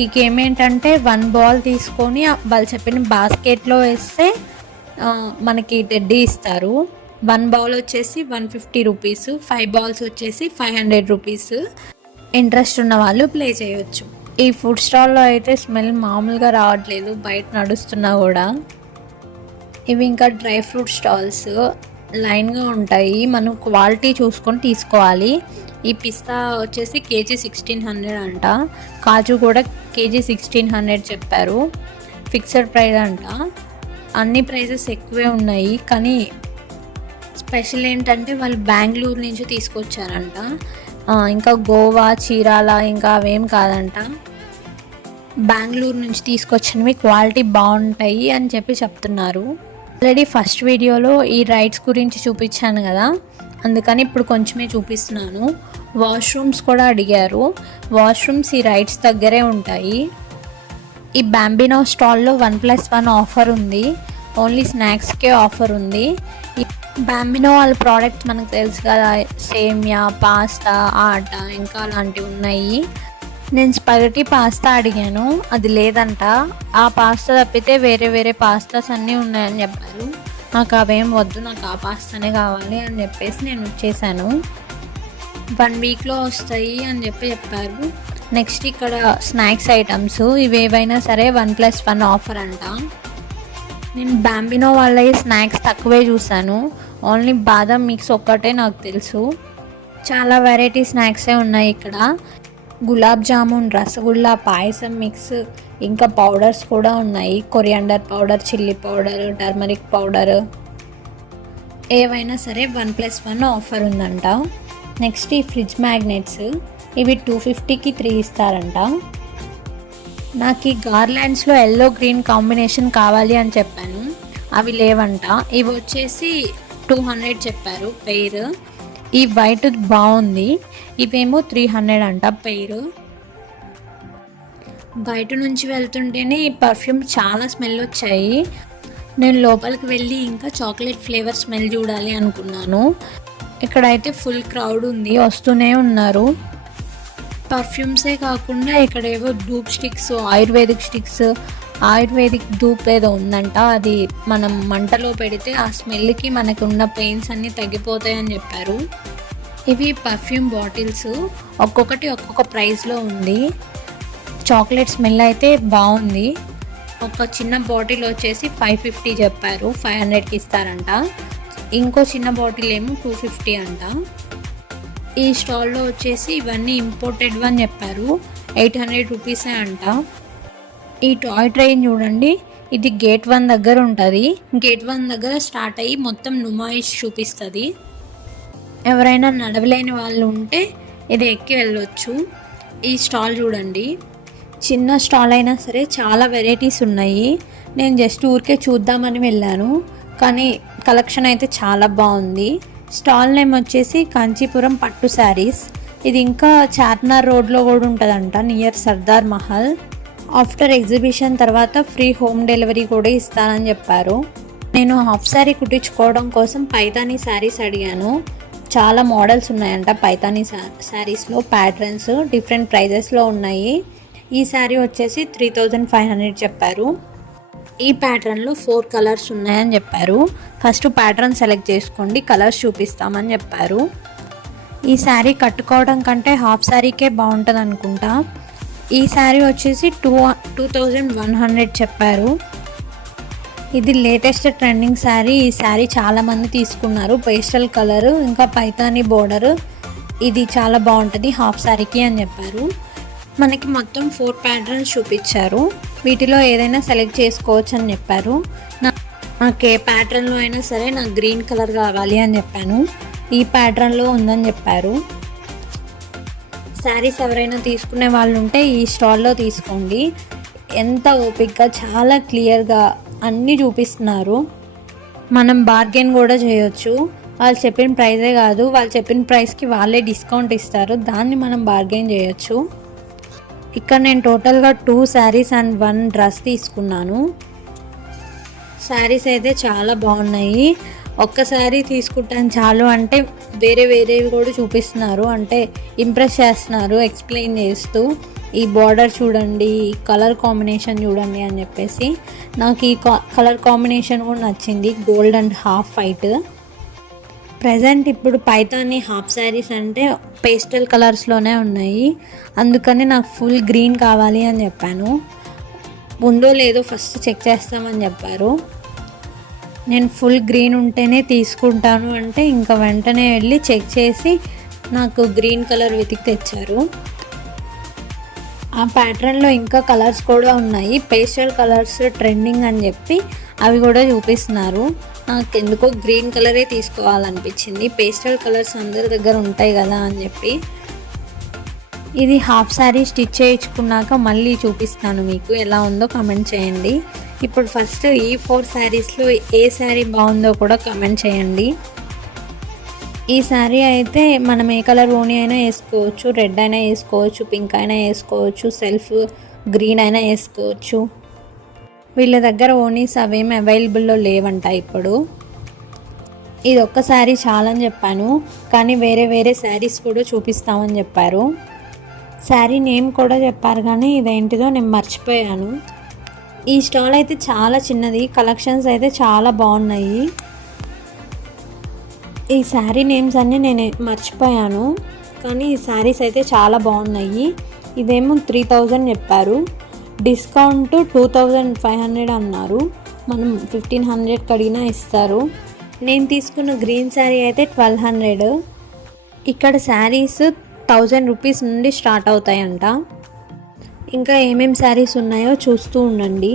ఈ గేమ్ ఏంటంటే 1 బాల్ తీసుకొని వాళ్ళు చెప్పిన బాస్కెట్లో వేస్తే మనకి టెడ్డీ ఇస్తారు. 1 బాల్ వచ్చేసి 150 రూపీస్, 5 బాల్స్ వచ్చేసి 500 రూపీస్. ఇంట్రెస్ట్ ఉన్న వాళ్ళు ప్లే చేయొచ్చు. ఈ ఫుడ్ స్టాల్లో అయితే స్మెల్ మామూలుగా రావట్లేదు, బయట నడుస్తున్నా కూడా. ఇవి ఇంకా డ్రై ఫ్రూట్ స్టాల్స్ లైన్గా ఉంటాయి, మనం క్వాలిటీ చూసుకొని తీసుకోవాలి. ఈ పిస్తా వచ్చేసి కేజీ 1600 అంట, కాజు కూడా కేజీ 1600 చెప్పారు. ఫిక్స్డ్ ప్రైస్ అంట. అన్ని ప్రైజెస్ ఎక్కువే ఉన్నాయి, కానీ స్పెషల్ ఏంటంటే వాళ్ళు బెంగళూరు నుంచి తీసుకొచ్చారంట. ఇంకా గోవా, చీరాల ఇంకా అవేం కాదంట, బెంగళూరు నుంచి తీసుకొచ్చినవి క్వాలిటీ బాగుంటాయి అని చెప్పి చెప్తున్నారు. ఆల్రెడీ ఫస్ట్ వీడియోలో ఈ రైడ్స్ గురించి చూపించాను కదా, అందుకని ఇప్పుడు కొంచెమే చూపిస్తున్నాను. వాష్రూమ్స్ కూడా అడిగారు. వాష్రూమ్స్ ఈ రైడ్స్ దగ్గరే ఉంటాయి. ఈ బాంబినో స్టాల్లో 1+1 ఆఫర్ ఉంది. ఓన్లీ స్నాక్స్కే ఆఫర్ ఉంది. ఈ బాంబినో వాళ్ళ ప్రోడక్ట్స్ మనకు తెలుసు కదా, సేమియా, పాస్తా, ఆట ఇంకా అలాంటివి ఉన్నాయి. నేను స్పగటీ పాస్తా అడిగాను, అది లేదంట. ఆ పాస్తా తప్పితే వేరే వేరే పాస్తాస్ అన్నీ ఉన్నాయని చెప్పారు. నాకు అవేం వద్దు, నాకు ఆ పాస్తానే కావాలి అని చెప్పేసి నేను వచ్చేసాను. 1 వీక్లో వస్తాయి అని చెప్పారు. నెక్స్ట్ ఇక్కడ స్నాక్స్ ఐటమ్స్, ఇవేవైనా సరే 1+1 ఆఫర్ అంట. నేను బాంబినో వాళ్ళ స్నాక్స్ తక్కువే చూసాను, ఓన్లీ బాదం మిక్స్ ఒక్కటే నాకు తెలుసు. చాలా వెరైటీ స్నాక్సే ఉన్నాయి ఇక్కడ. గులాబ్ జామున్, రసగుల్లా, పాయసం మిక్స్, ఇంకా పౌడర్స్ కూడా ఉన్నాయి. Coriander powder, chilli powder, turmeric powder, ఏవైనా సరే 1+1 ఆఫర్ ఉందంట. నెక్స్ట్ ఈ ఫ్రిడ్జ్ మ్యాగ్నెట్స్, ఇవి 250కి 3 ఇస్తారంట. నాకు ఈ గార్లాండ్స్లో ఎల్లో గ్రీన్ కాంబినేషన్ కావాలి అని చెప్పాను, అవి లేవంట. ఇవి వచ్చేసి 200 చెప్పారు పెయిర్. ఈ వైట్ బాగుంది, ఇవేమో 300 అంట పెయిర్. బయట నుంచి వెళ్తుంటేనే ఈ పర్ఫ్యూమ్ చాలా స్మెల్ వచ్చాయి. నేను లోపలికి వెళ్ళి ఇంకా చాక్లెట్ ఫ్లేవర్ స్మెల్ చూడాలి అనుకున్నాను. ఇక్కడైతే ఫుల్ క్రౌడ్ ఉంది, వస్తూనే ఉన్నారు. పర్ఫ్యూమ్సే కాకుండా ఇక్కడ ఏవో dhoop sticks, ayurvedic sticks, ayurvedic dhoop ఏదో ఉందంట. అది మనం మంటలో పెడితే ఆ స్మెల్కి మనకు ఉన్న పెయిన్స్ అన్నీ తగ్గిపోతాయని చెప్పారు. ఇవి పర్ఫ్యూమ్ బాటిల్స్, ఒక్కొక్కటి ఒక్కొక్క ప్రైస్లో ఉంది. చాక్లెట్ స్మెల్ అయితే బాగుంది. ఒక చిన్న బాటిల్ వచ్చేసి 550 చెప్పారు, 500కి ఇస్తారంట. ఇంకో చిన్న బాటిల్ ఏమో 250 అంట. ఈ స్టాల్లో వచ్చేసి ఇవన్నీ ఇంపోర్టెడ్ అని చెప్పారు, 800 రూపీసే అంట. ఈ టాయ్ ట్రైన్ చూడండి, ఇది గేట్ 1 దగ్గర ఉంటుంది. గేట్ 1 దగ్గర స్టార్ట్ అయ్యి మొత్తం నుమాయిష్ చూపిస్తుంది. ఎవరైనా నడవలేని వాళ్ళు ఉంటే ఇది ఎక్కి వెళ్ళొచ్చు. ఈ స్టాల్ చూడండి, చిన్న స్టాల్ అయినా సరే చాలా వెరైటీస్ ఉన్నాయి. నేను జస్ట్ ఊరికే చూద్దామని వెళ్ళాను, కానీ కలెక్షన్ అయితే చాలా బాగుంది. స్టాల్ నేమ్ వచ్చేసి కాంచీపురం పట్టు శారీస్. ఇది ఇంకా చార్మినార్ రోడ్లో కూడా ఉంటుందంట, near Sardar Mahal. After exhibition తర్వాత ఫ్రీ హోమ్ డెలివరీ కూడా ఇస్తానని చెప్పారు. నేను హాఫ్ శారీ కుట్టించుకోవడం కోసం పైతానీ శారీస్ అడిగాను. చాలా మోడల్స్ ఉన్నాయంట పైతానీ శారీస్లో, ప్యాటర్న్స్ డిఫరెంట్ ప్రైజెస్లో ఉన్నాయి. ఈ శారీ వచ్చేసి 3500 చెప్పారు. ఈ ప్యాటర్న్లో 4 కలర్స్ ఉన్నాయని చెప్పారు. ఫస్ట్ ప్యాటర్న్ సెలెక్ట్ చేసుకోండి, కలర్స్ చూపిస్తామని చెప్పారు. ఈ శారీ కట్టుకోవడం కంటే హాఫ్ శారీకే బాగుంటుంది అనుకుంటా. ఈ శారీ వచ్చేసి 2100 చెప్పారు. ఇది లేటెస్ట్ ట్రెండింగ్ శారీ. ఈ శారీ చాలామంది తీసుకున్నారు, పేస్టల్ కలర్ ఇంకా పైతానీ బోర్డర్. ఇది చాలా బాగుంటుంది హాఫ్ శారీకి అని చెప్పారు. మనకి మొత్తం 4 ప్యాటర్న్స్ చూపించారు, వీటిలో ఏదైనా సెలెక్ట్ చేసుకోవచ్చు అని చెప్పారు. నాకు ఏ ప్యాటర్న్లో అయినా సరే నాకు గ్రీన్ కలర్ కావాలి అని చెప్పాను. ఈ ప్యాటర్న్లో ఉందని చెప్పారు. శారీస్ ఎవరైనా తీసుకునే వాళ్ళు ఉంటే ఈ స్టాల్లో తీసుకోండి. ఎంత ఓపిక్గా చాలా క్లియర్గా అన్నీ చూపిస్తున్నారు. మనం బార్గెన్ కూడా చేయొచ్చు. వాళ్ళు చెప్పిన ప్రైజే కాదు, వాళ్ళు చెప్పిన ప్రైస్కి వాళ్ళే డిస్కౌంట్ ఇస్తారు, దాన్ని మనం బార్గెన్ చేయొచ్చు. ఇక్కడ నేను టోటల్గా 2 శారీస్ అండ్ 1 డ్రెస్ తీసుకున్నాను. శారీస్ అయితే చాలా బాగున్నాయి. ఒక్కసారి తీసుకుంటాను చాలు అంటే వేరే వేరేవి కూడా చూపిస్తున్నారు, అంటే ఇంప్రెస్ చేస్తున్నారు ఎక్స్ప్లెయిన్ చేస్తూ. ఈ బార్డర్ చూడండి, కలర్ కాంబినేషన్ చూడండి అని చెప్పేసి. నాకు ఈ కలర్ కాంబినేషన్ కూడా నచ్చింది, gold and half white. Present ఇప్పుడు పైతాని హాఫ్ శారీస్ అంటే పేస్టల్ కలర్స్లోనే ఉన్నాయి, అందుకని నాకు ఫుల్ గ్రీన్ కావాలి అని చెప్పాను. ఉందో లేదో ఫస్ట్ చెక్ చేస్తామని చెప్పారు. నేను ఫుల్ గ్రీన్ ఉంటేనే తీసుకుంటాను అంటే ఇంకా వెంటనే వెళ్ళి చెక్ చేసి నాకు గ్రీన్ కలర్ వెతికి తెచ్చారు. ఆ ప్యాటర్న్లో ఇంకా కలర్స్ కూడా ఉన్నాయి, పేస్టల్ కలర్స్ ట్రెండింగ్ అని చెప్పి అవి కూడా చూపిస్తున్నారు. నాకు ఎందుకో గ్రీన్ కలరే తీసుకోవాలనిపించింది, పేస్టల్ కలర్స్ అందరి దగ్గర ఉంటాయి కదా అని చెప్పి. ఇది హాఫ్ శారీ స్టిచ్ చేయించుకున్నాక మళ్ళీ చూపిస్తాను మీకు, ఎలా ఉందో కమెంట్ చేయండి. ఇప్పుడు ఫస్ట్ ఈ 4 శారీస్లో ఏ శారీ బాగుందో కూడా కమెంట్ చేయండి. ఈ శారీ అయితే మనం ఏ కలర్ ఓనీ అయినా వేసుకోవచ్చు, రెడ్ అయినా వేసుకోవచ్చు, పింక్ అయినా వేసుకోవచ్చు, సెల్ఫ్ గ్రీన్ అయినా వేసుకోవచ్చు. వీళ్ళ దగ్గర ఓనీస్ అవేమి అవైలబుల్లో లేవంట ఇప్పుడు. ఇది ఒక్క శారీ చాలని చెప్పాను, కానీ వేరే వేరే శారీస్ కూడా చూపిస్తామని చెప్పారు. శారీ నేమ్ కూడా చెప్పారు కానీ ఇదేంటిదో నేను మర్చిపోయాను. ఈ స్టాల్ అయితే చాలా చిన్నది, కలెక్షన్స్ అయితే చాలా బాగున్నాయి. ఈ శారీ నేమ్స్ అన్నీ నేను మర్చిపోయాను, కానీ ఈ శారీస్ అయితే చాలా బాగున్నాయి. ఇదేమో 3000 చెప్పారు, డిస్కౌంట్ 2500 అన్నారు. మనం 1500 అడిగినా ఇస్తారు. నేను తీసుకున్న గ్రీన్ శారీ అయితే 1200. ఇక్కడ శారీస్ 1000 రూపీస్ నుండి స్టార్ట్ అవుతాయంట. ఇంకా ఏమేమి శారీస్ ఉన్నాయో చూస్తూ ఉండండి.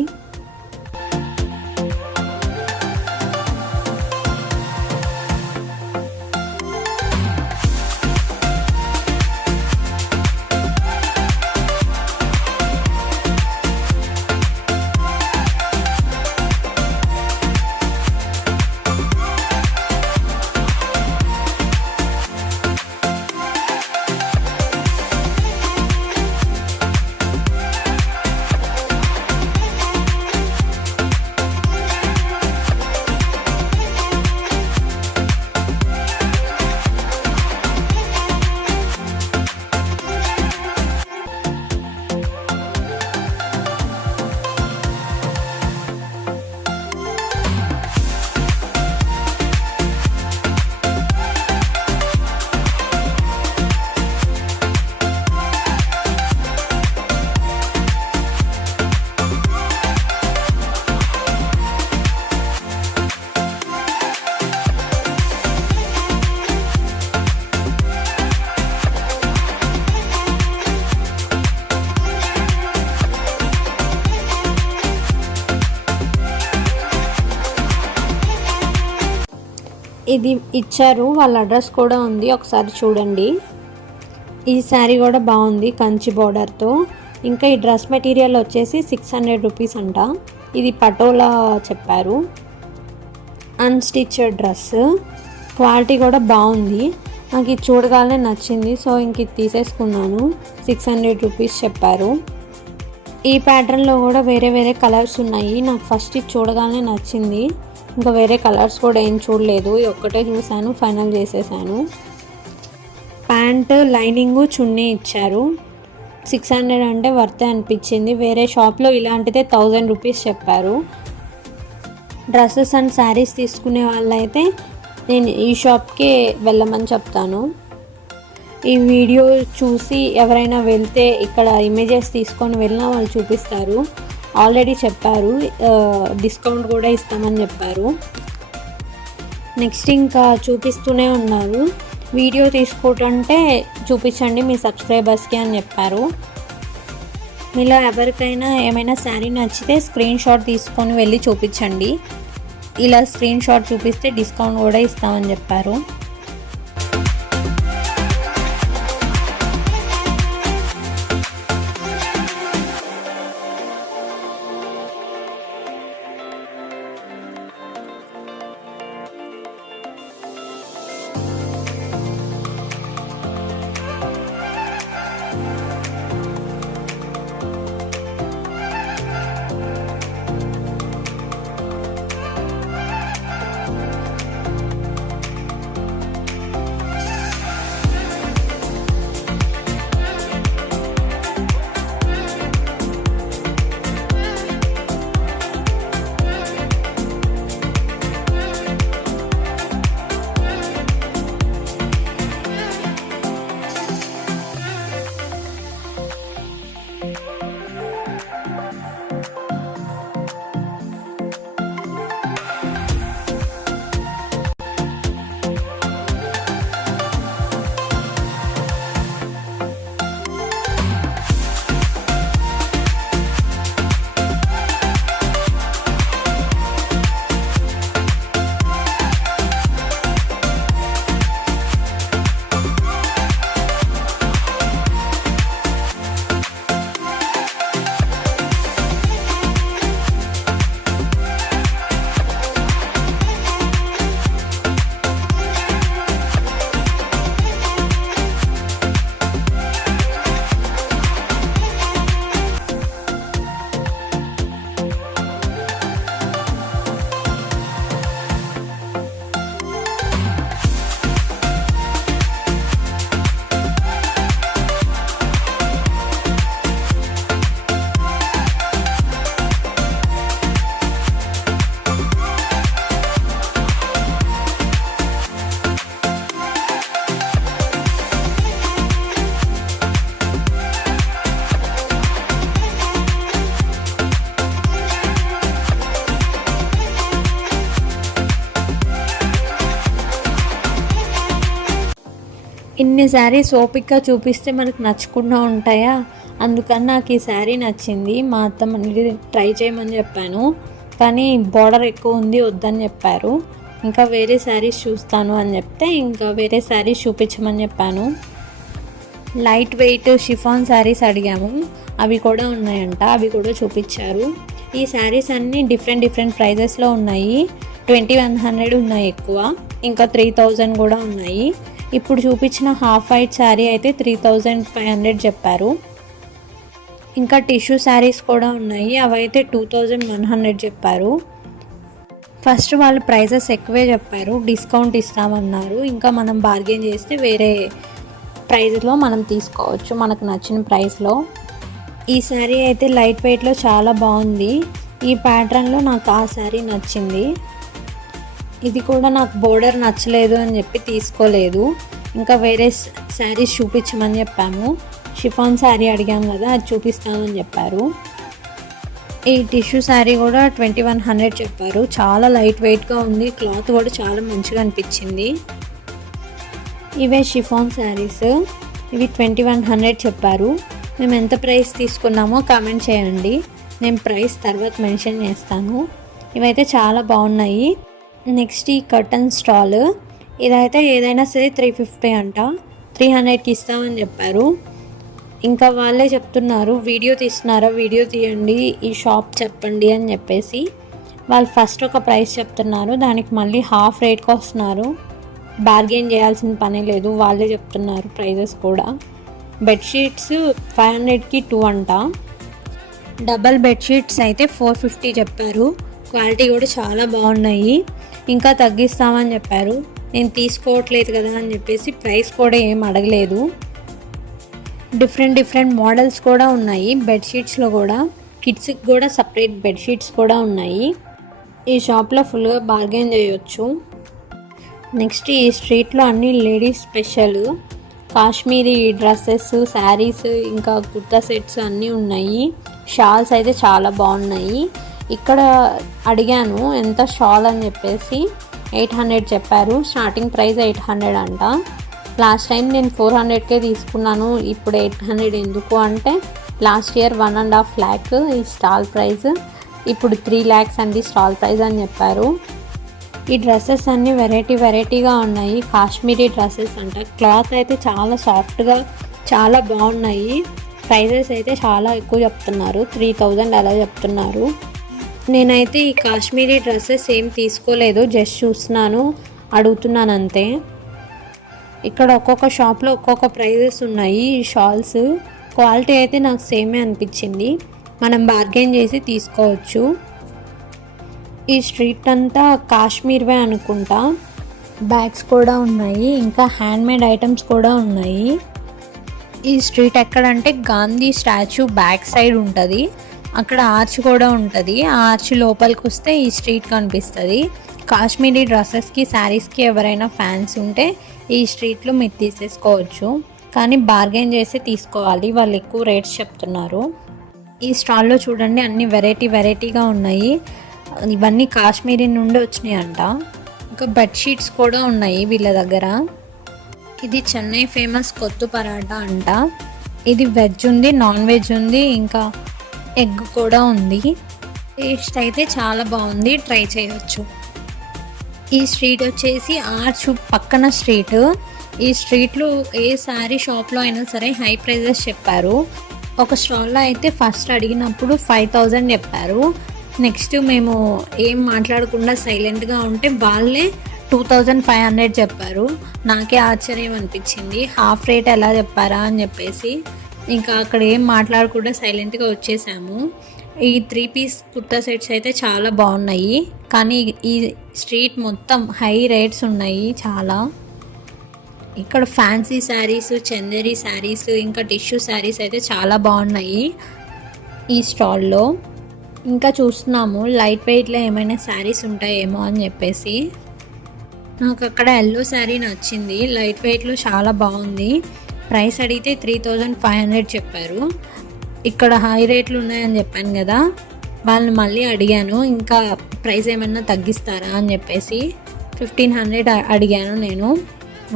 ఇది ఇచ్చారు, వాళ్ళ అడ్రస్ కూడా ఉంది, ఒకసారి చూడండి. ఈ శారీ కూడా బాగుంది కంచి బార్డర్తో. ఇంకా ఈ డ్రెస్ మెటీరియల్ వచ్చేసి 600 రూపీస్ అంట. ఇది పటోలా చెప్పారు, అన్స్టిచ్డ్ డ్రెస్, క్వాలిటీ కూడా బాగుంది. నాకు ఇది చూడగానే నచ్చింది, సో ఇంక ఇది తీసేసుకున్నాను. 600 రూపీస్ చెప్పారు. ఈ ప్యాటర్న్లో కూడా వేరే వేరే కలర్స్ ఉన్నాయి. నాకు ఫస్ట్ ఇది చూడగానే నచ్చింది, ఇంకా వేరే కలర్స్ కూడా ఏం చూడలేదు, ఒక్కటే చూశాను, ఫైనల్ చేసేసాను. ప్యాంట్ లైనింగు చున్నీ ఇచ్చారు. 600 అంటే వర్తే అనిపించింది. వేరే షాప్లో ఇలాంటిదే 1000 రూపీస్ చెప్పారు. డ్రెస్సెస్ అండ్ శారీస్ తీసుకునే వాళ్ళైతే నేను ఈ షాప్కే వెళ్ళమని చెప్తాను. ఈ వీడియో చూసి ఎవరైనా వెళ్తే ఇక్కడ ఇమేజెస్ తీసుకొని వెళ్ళినా వాళ్ళు చూపిస్తారు. ఆల్రెడీ చెప్పారు డిస్కౌంట్ కూడా ఇస్తామని చెప్పారు. నెక్స్ట్ ఇంకా చూపిస్తూనే ఉన్నారు. వీడియో తీసుకుంటుంటే చూపించండి మీ సబ్స్క్రైబర్స్కి అని చెప్పారు. మీలో ఎవరికైనా ఏమైనా శారీ నచ్చితే స్క్రీన్ షాట్ తీసుకొని వెళ్ళి చూపించండి. ఇలా స్క్రీన్ షాట్ చూపిస్తే డిస్కౌంట్ కూడా ఇస్తామని చెప్పారు. ఇన్ని శారీస్ ఓపిక్గా చూపిస్తే మనకు నచ్చకుండా ఉంటాయా, అందుకని నాకు ఈ శారీ నచ్చింది. మా అత్తమ్మని ట్రై చేయమని చెప్పాను, కానీ బార్డర్ ఎక్కువ ఉంది వద్దని చెప్పారు. ఇంకా వేరే శారీస్ చూస్తాను అని చెప్తే ఇంకా వేరే శారీస్ చూపించమని చెప్పాను. లైట్ వెయిట్ షిఫాన్ శారీస్ అడిగాము, అవి కూడా ఉన్నాయంట, అవి కూడా చూపించారు. ఈ శారీస్ అన్నీ డిఫరెంట్ ప్రైజెస్లో ఉన్నాయి. 2100 ఉన్నాయి ఎక్కువ, ఇంకా 3000 కూడా ఉన్నాయి. ఇప్పుడు చూపించిన హాఫ్ వైట్ శారీ అయితే 3500 చెప్పారు. ఇంకా టిష్యూ శారీస్ కూడా ఉన్నాయి, అవైతే 2100 చెప్పారు. ఫస్ట్ వాళ్ళు ప్రైజెస్ ఎక్కువే చెప్పారు, డిస్కౌంట్ ఇస్తామన్నారు. ఇంకా మనం బార్గెన్ చేస్తే వేరే ప్రైస్లో మనం తీసుకోవచ్చు మనకు నచ్చిన ప్రైస్లో. ఈ శారీ అయితే లైట్ వెయిట్లో చాలా బాగుంది. ఈ ప్యాటర్న్లో నాకు ఆ శారీ నచ్చింది. ఇది కూడా నాకు బోర్డర్ నచ్చలేదు అని చెప్పి తీసుకోలేదు. ఇంకా వేరే శారీస్ చూపించమని చెప్పాము. షిఫాన్ శారీ అడిగాం కదా, అది చూపిస్తామని చెప్పారు. ఈ టిష్యూ శారీ కూడా 2100 చెప్పారు. చాలా లైట్ వెయిట్గా ఉంది, క్లాత్ కూడా చాలా మంచిగా అనిపించింది. ఇవే షిఫాన్ శారీస్, ఇవి 2100 చెప్పారు. మేము ఎంత ప్రైస్ తీసుకున్నామో కామెంట్ చేయండి, నేను ప్రైస్ తర్వాత మెన్షన్ చేస్తాను. ఇవైతే చాలా బాగున్నాయి. నెక్స్ట్ ఈ కర్టన్ స్టాల్, ఇదైతే ఏదైనా సరే 350 అంట, 300కి ఇస్తామని చెప్పారు. ఇంకా వాళ్ళే చెప్తున్నారు, వీడియో తీస్తున్నారా, వీడియో తీయండి, ఈ షాప్ చెప్పండి అని చెప్పేసి. వాళ్ళు ఫస్ట్ ఒక ప్రైస్ చెప్తున్నారు, దానికి మళ్ళీ హాఫ్ రేట్కి వస్తున్నారు. బార్గెన్ చేయాల్సిన పని లేదు, వాళ్ళే చెప్తున్నారు ప్రైజెస్ కూడా. బెడ్షీట్స్ 500కి 2 అంట. డబల్ బెడ్షీట్స్ అయితే 450 చెప్పారు. క్వాలిటీ కూడా చాలా బాగున్నాయి. ఇంకా తగ్గిస్తామని చెప్పారు. నేను తీసుకోవట్లేదు కదా అని చెప్పేసి ప్రైస్ కూడా ఏం అడగలేదు. డిఫరెంట్ మోడల్స్ కూడా ఉన్నాయి బెడ్షీట్స్లో కూడా. కిడ్స్కి కూడా సపరేట్ బెడ్షీట్స్ కూడా ఉన్నాయి. ఈ షాప్లో ఫుల్గా బార్గెన్ చేయొచ్చు. నెక్స్ట్ ఈ స్ట్రీట్లో అన్ని ladies special Kashmiri dresses, saris, ఇంకా కుర్తా సెట్స్ అన్నీ ఉన్నాయి. షాల్స్ అయితే చాలా బాగున్నాయి. ఇక్కడ అడిగాను ఎంత షాల్ అని చెప్పేసి, 800 చెప్పారు. స్టార్టింగ్ ప్రైస్ 800 అంట. లాస్ట్ టైం నేను 400కే తీసుకున్నాను, ఇప్పుడు 800 ఎందుకు అంటే లాస్ట్ ఇయర్ 1.5 lakh ఈ స్టాల్ ప్రైస్, ఇప్పుడు 3 lakhs అండి స్టాల్ ప్రైస్ అని చెప్పారు. ఈ డ్రెస్సెస్ అన్నీ వెరైటీగా ఉన్నాయి. కాశ్మీరీ డ్రెస్సెస్ అంట. క్లాత్ అయితే చాలా సాఫ్ట్గా చాలా బాగున్నాయి. ప్రైజెస్ అయితే చాలా ఎక్కువ చెప్తున్నారు, 3000 అలా చెప్తున్నారు. నేనైతే ఈ కాశ్మీరీ డ్రెస్సెస్ ఏం తీసుకోలేదు, జస్ట్ చూస్తున్నాను, అడుగుతున్నాను అంతే. ఇక్కడ ఒక్కొక్క షాప్లో ఒక్కొక్క ప్రైజెస్ ఉన్నాయి. ఈ షాల్స్ క్వాలిటీ అయితే నాకు సేమే అనిపించింది, మనం బార్గెన్ చేసి తీసుకోవచ్చు. ఈ స్ట్రీట్ అంతా కాశ్మీర్వే అనుకుంటా. బ్యాగ్స్ కూడా ఉన్నాయి, ఇంకా హ్యాండ్మేడ్ ఐటమ్స్ కూడా ఉన్నాయి. ఈ స్ట్రీట్ ఎక్కడంటే గాంధీ స్టాచ్యూ బ్యాక్ సైడ్ ఉంటుంది, అక్కడ ఆర్చ్ కూడా ఉంటుంది. ఆ ఆర్చ్ లోపలికి వస్తే ఈ స్ట్రీట్ కనిపిస్తుంది. కాశ్మీరీ డ్రెస్సెస్కి, శారీస్కి ఎవరైనా ఫ్యాన్స్ ఉంటే ఈ స్ట్రీట్లో మీరు తీసేసుకోవచ్చు, కానీ బార్గెన్ చేసి తీసుకోవాలి, వాళ్ళు ఎక్కువ రేట్స్ చెప్తున్నారు. ఈ స్టాల్లో చూడండి అన్ని వెరైటీగా ఉన్నాయి. ఇవన్నీ కాశ్మీరీ నుండి వచ్చినాయి అంట. ఇంకా బెడ్షీట్స్ కూడా ఉన్నాయి వీళ్ళ దగ్గర. ఇది చెన్నై ఫేమస్ కొత్తు పరాటా అంట. ఇది వెజ్ ఉంది, నాన్ వెజ్ ఉంది, ఇంకా ఎగ్ కూడా ఉంది. టేస్ట్ అయితే చాలా బాగుంది, ట్రై చేయొచ్చు. ఈ స్ట్రీట్ వచ్చేసి ఆర్చ్ పక్కన స్ట్రీట్. ఈ స్ట్రీట్లో ఏ శారీ షాప్లో అయినా సరే హై ప్రైజెస్ చెప్పారు. ఒక స్టాల్లో అయితే ఫస్ట్ అడిగినప్పుడు 5000 చెప్పారు. నెక్స్ట్ మేము ఏం మాట్లాడకుండా సైలెంట్గా ఉంటే వాళ్ళే 2500 చెప్పారు. నాకే ఆశ్చర్యం అనిపించింది, హాఫ్ రేట్ ఎలా చెప్పారా అని చెప్పేసి. ఇంకా అక్కడ ఏం మాట్లాడకుండా సైలెంట్గా వచ్చేసాము. ఈ 3 piece కుర్తా సెట్స్ అయితే చాలా బాగున్నాయి, కానీ ఈ స్ట్రీట్ మొత్తం హై రేట్స్ ఉన్నాయి చాలా. ఇక్కడ ఫ్యాన్సీ శారీస్, చందేరి శారీస్, ఇంకా టిష్యూ శారీస్ అయితే చాలా బాగున్నాయి ఈ స్టాల్లో. ఇంకా చూస్తున్నాము లైట్ వెయిట్లో ఏమైనా శారీస్ ఉంటాయేమో అని చెప్పేసి. నాకు అక్కడ ఎల్లో శారీ నచ్చింది, లైట్ వెయిట్లో చాలా బాగుంది. ప్రైస్ అడిగితే 3500 చెప్పారు. ఇక్కడ హై రేట్లు ఉన్నాయని చెప్పాను కదా, వాళ్ళని మళ్ళీ అడిగాను ఇంకా ప్రైస్ ఏమన్నా తగ్గిస్తారా అని చెప్పేసి. 1500 అడిగాను నేను.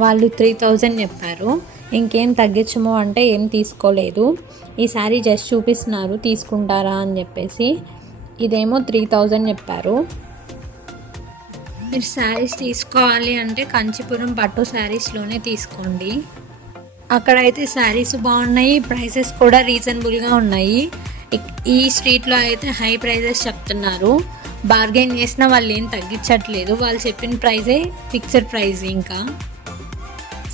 వాళ్ళు 3000 చెప్పారు. ఇంకేం తగ్గించము అంటే ఏం తీసుకోలేదు. ఈ శారీ జస్ట్ చూపిస్తున్నారు తీసుకుంటారా అని చెప్పేసి. ఇదేమో 3000 చెప్పారు. మీరు శారీస్ తీసుకోవాలి అంటే కంచిపురం పట్టు శారీస్లోనే తీసుకోండి. అక్కడైతే శారీస్ బాగున్నాయి, ప్రైసెస్ కూడా రీజనబుల్గా ఉన్నాయి. ఈ స్ట్రీట్లో అయితే హై ప్రైజెస్ చెప్తున్నారు. బార్గెన్ చేసినా వాళ్ళు ఏం తగ్గించట్లేదు. వాళ్ళు చెప్పిన ప్రైజే ఫిక్స్డ్ ప్రైస్. ఇంకా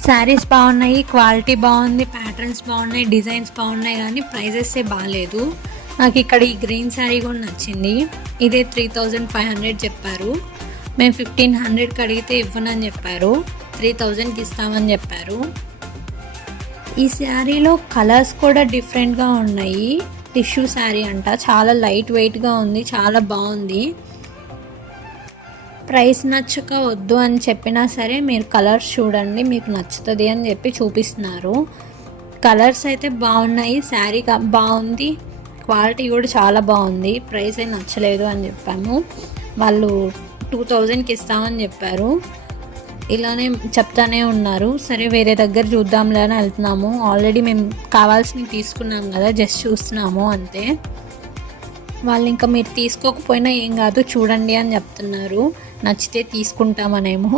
శారీస్ బాగున్నాయి, క్వాలిటీ బాగుంది, ప్యాటర్న్స్ బాగున్నాయి, డిజైన్స్ బాగున్నాయి, కానీ ప్రైజెస్ బాగాలేదు. నాకు ఇక్కడ ఈ గ్రీన్ శారీ కూడా నచ్చింది. ఇదే 3500 చెప్పారు. మేము 1500కి అడిగితే ఇవ్వనని చెప్పారు. 3000కి ఇస్తామని చెప్పారు. ఈ శారీలో కలర్స్ కూడా డిఫరెంట్గా ఉన్నాయి. టిష్యూ శారీ అంట, చాలా లైట్ వెయిట్గా ఉంది, చాలా బాగుంది. ప్రైస్ నచ్చక వద్దు అని చెప్పినా సరే మీరు కలర్స్ చూడండి, మీకు నచ్చుతుంది అని చెప్పి చూపిస్తున్నారు. కలర్స్ అయితే బాగున్నాయి, శారీ బాగుంది, క్వాలిటీ కూడా చాలా బాగుంది. ప్రైస్ అయితే నచ్చలేదు అని చెప్పాము. వాళ్ళు 2000కి ఇస్తామని చెప్పారు. ఇలానే చెప్తానే ఉన్నారు. సరే వేరే దగ్గర చూద్దాంలే అని వెళ్తున్నాము. ఆల్రెడీ మేము కావాల్సినవి తీసుకున్నాం కదా, జస్ట్ చూస్తున్నాము అంతే. వాళ్ళు ఇంకా మీరు తీసుకోకపోయినా ఏం కాదు చూడండి అని చెప్తున్నారు. నచ్చితే తీసుకుంటామనేమో.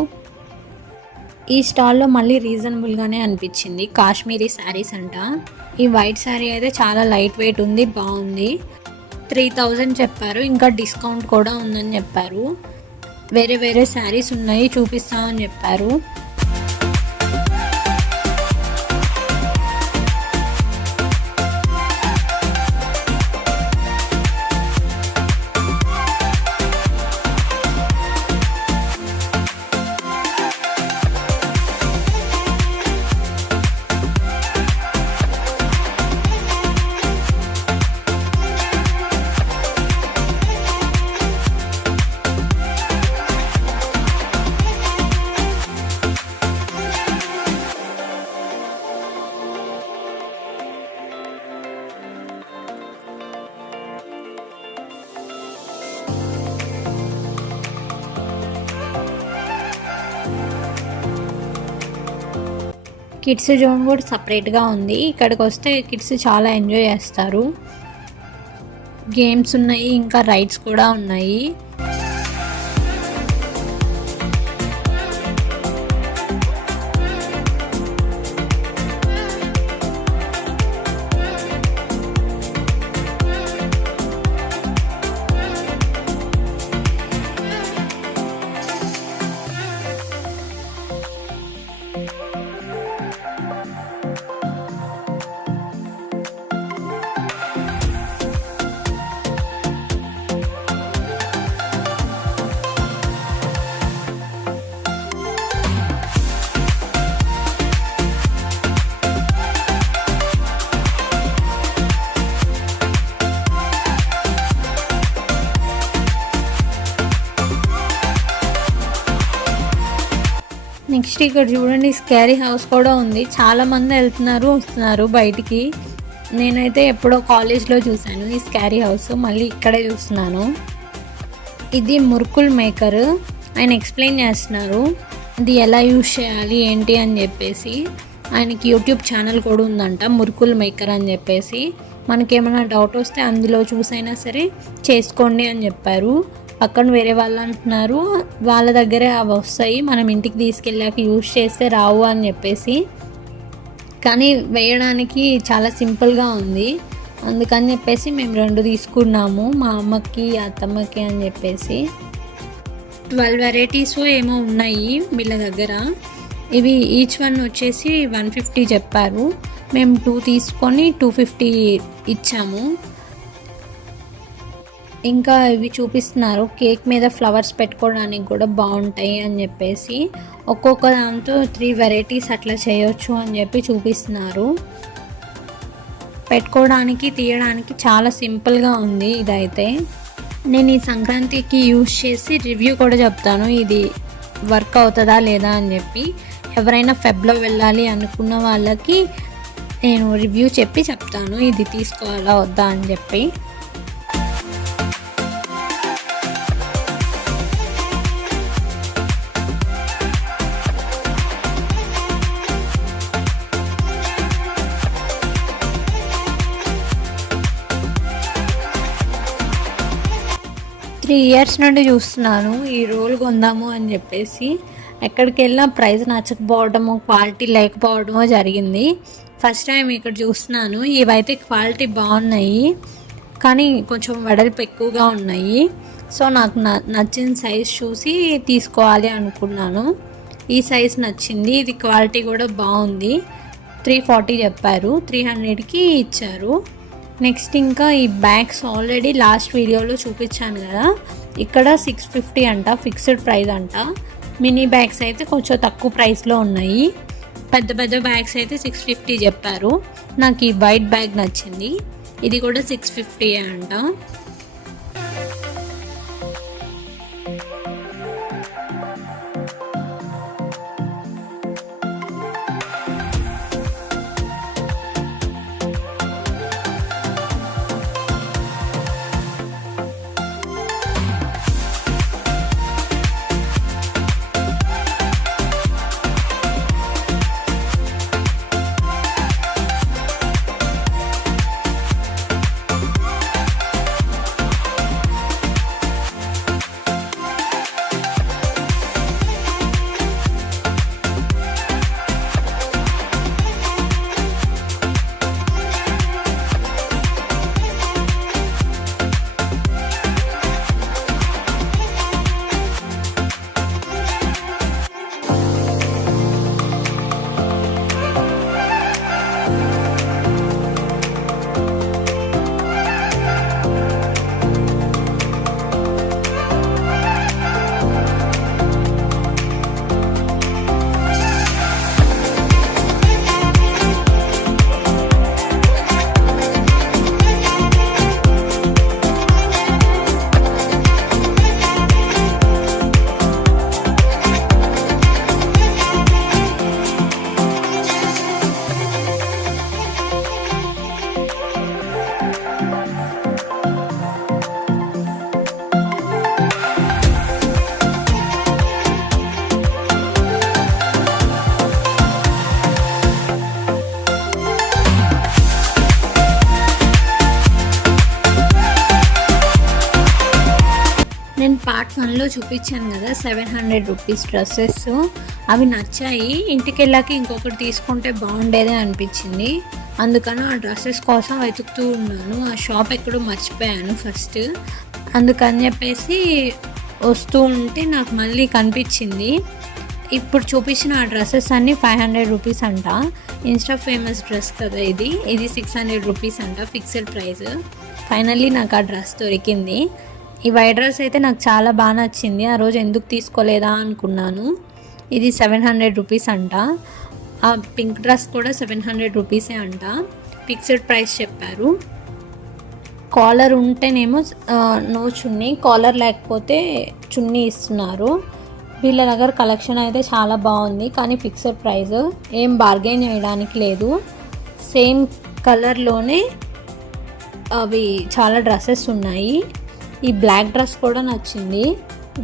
ఈ స్టాల్లో మళ్ళీ రీజనబుల్గానే అనిపించింది. కాశ్మీరీ శారీస్ అంట. ఈ వైట్ శారీ అయితే చాలా లైట్ వెయిట్ ఉంది, బాగుంది. 3000 చెప్పారు. ఇంకా డిస్కౌంట్ కూడా ఉందని చెప్పారు. వేరే వేరే శారీస్ ఉన్నాయి చూపిస్తామని చెప్పారు. కిడ్స్ జోన్ కూడా సపరేట్గా ఉంది. ఇక్కడికి వస్తే కిడ్స్ చాలా ఎంజాయ్ చేస్తారు. గేమ్స్ ఉన్నాయి, ఇంకా రైడ్స్ కూడా ఉన్నాయి. నెక్స్ట్ ఇక్కడ చూడండి స్కేరీ హౌస్ కూడా ఉంది. చాలామంది వెళ్తున్నారు వస్తున్నారు బయటికి. నేనైతే ఎప్పుడో కాలేజ్లో చూశాను ఈ స్కేరీ హౌస్, మళ్ళీ ఇక్కడే చూస్తున్నాను. ఇది మురుకుల్ మేకర్. ఆయన ఎక్స్ప్లెయిన్ చేస్తున్నారు ఇది ఎలా యూజ్ చేయాలి ఏంటి అని చెప్పేసి. ఆయనకి యూట్యూబ్ ఛానల్ కూడా ఉందంట, మురుకుల్ మేకర్ అని చెప్పేసి. మనకేమైనా డౌట్ వస్తే అందులో చూసైనా సరే చేసుకోండి అని చెప్పారు. పక్కన వేరే వాళ్ళు అంటున్నారు వాళ్ళ దగ్గరే అవి వస్తాయి, మనం ఇంటికి తీసుకెళ్ళాక యూజ్ చేస్తే రావు అని చెప్పేసి. కానీ వేయడానికి చాలా సింపుల్గా ఉంది. అందుకని చెప్పేసి మేము 2 తీసుకున్నాము, మా అమ్మకి అత్తమ్మకి అని చెప్పేసి. 12 వెరైటీస్ ఏమో ఉన్నాయి వీళ్ళ దగ్గర. ఇవి ఈచ్ వన్ వచ్చేసి 150 చెప్పారు. మేము 2 తీసుకొని 250 ఇచ్చాము. ఇంకా ఇవి చూపిస్తున్నారు కేక్ మీద ఫ్లవర్స్ పెట్టుకోవడానికి కూడా బాగుంటాయి అని చెప్పేసి. ఒక్కొక్క దాంతో 3 వెరైటీస్ అట్లా చేయొచ్చు అని చెప్పి చూపిస్తున్నారు. పెట్టుకోవడానికి తీయడానికి చాలా సింపుల్గా ఉంది ఇదైతే. నేను ఈ సంక్రాంతికి యూజ్ చేసి రివ్యూ కూడా చెప్తాను ఇది వర్క్ అవుతుందా లేదా అని చెప్పి. ఎవరైనా ఫెబ్లో వెళ్ళాలి అనుకున్న వాళ్ళకి నేను రివ్యూ చెప్పి చెప్తాను ఇది తీసుకోవాలా వద్దా అని చెప్పి. ఇయర్స్ నుండి చూస్తున్నాను ఈ రోల్ కొందాము అని చెప్పేసి. ఎక్కడికి వెళ్ళినా ప్రైస్ నచ్చకపోవడము, క్వాలిటీ లేకపోవడమో జరిగింది. ఫస్ట్ టైం ఇక్కడ చూస్తున్నాను. ఇవైతే క్వాలిటీ బాగున్నాయి కానీ కొంచెం వెడల్పు ఎక్కువగా ఉన్నాయి. సో నాకు నచ్చిన సైజ్ చూసి తీసుకోవాలి అనుకున్నాను. ఈ సైజ్ నచ్చింది. ఇది క్వాలిటీ కూడా బాగుంది. 340 చెప్పారు, 300కి ఇచ్చారు. నెక్స్ట్ ఇంకా ఈ బ్యాగ్స్ ఆల్రెడీ లాస్ట్ వీడియోలో చూపించాను కదా, ఇక్కడ 650 అంట ఫిక్స్డ్ ప్రైస్ అంట. మినీ బ్యాగ్స్ అయితే కొంచెం తక్కువ ప్రైస్లో ఉన్నాయి. పెద్ద పెద్ద బ్యాగ్స్ అయితే 650 చెప్పారు. నాకు ఈ వైట్ బ్యాగ్ నచ్చింది. ఇది కూడా 650 అంట. నేను పార్ట్ 1లో చూపించాను కదా 700 రూపీస్ డ్రెస్సెస్, అవి నచ్చాయి. ఇంటికి వెళ్ళాక ఇంకొకటి తీసుకుంటే బాగుండేదే అనిపించింది. అందుకని ఆ డ్రెస్సెస్ కోసం వెతుకుతూ ఉన్నాను. ఆ షాప్ ఎక్కడో మర్చిపోయాను ఫస్ట్. అందుకని చెప్పేసి వస్తూ ఉంటే నాకు మళ్ళీ కనిపించింది. ఇప్పుడు చూపించిన ఆ డ్రెస్సెస్ అన్నీ 500 రూపీస్ అంట. ఇన్స్టా ఫేమస్ డ్రెస్ కదా ఇది 600 రూపీస్ అంట ఫిక్స్డ్ ప్రైస్. ఫైనల్లీ నాకు ఆ డ్రెస్ దొరికింది. ఈ వైట్ డ్రెస్ అయితే నాకు చాలా బాగా నచ్చింది. ఆ రోజు ఎందుకు తీసుకోలేదా అనుకున్నాను. ఇది 700 రూపీస్ అంట. ఆ పింక్ డ్రెస్ కూడా 700 రూపీసే అంట. ఫిక్స్డ్ ప్రైస్ చెప్పారు. కాలర్ ఉంటేనేమో నో చున్నీ, కాలర్ లేకపోతే చున్నీ ఇస్తున్నారు. వీళ్ళ దగ్గర కలెక్షన్ అయితే చాలా బాగుంది కానీ ఫిక్స్డ్ ప్రైస్, ఏం బార్గెన్ చేయడానికి లేదు. సేమ్ కలర్లోనే అవి చాలా డ్రెస్సెస్ ఉన్నాయి. ఈ బ్లాక్ డ్రెస్ కూడా నచ్చింది,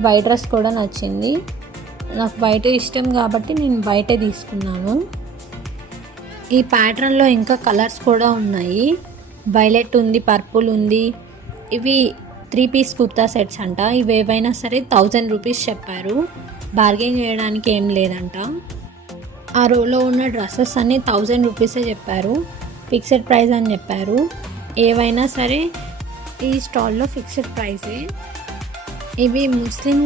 వైట్ డ్రెస్ కూడా నచ్చింది. నాకు వైట్ ఇష్టం కాబట్టి నేను వైటే తీసుకున్నాను. ఈ ప్యాటర్న్లో ఇంకా కలర్స్ కూడా ఉన్నాయి. వైలెట్ ఉంది, పర్పుల్ ఉంది. ఇవి 3 పీస్ కుర్తా సెట్స్ అంట. ఇవి ఏవైనా సరే 1000 రూపీస్ చెప్పారు. బార్గెన్ చేయడానికి ఏం లేదంట. ఆ రోలో ఉన్న డ్రెస్సెస్ అన్నీ 1000 రూపీసే చెప్పారు. ఫిక్స్డ్ ప్రైస్ అని చెప్పారు. ఏవైనా సరే ఈ స్టాల్లో ఫిక్స్డ్ ప్రైసే. ఇవి ముస్లిం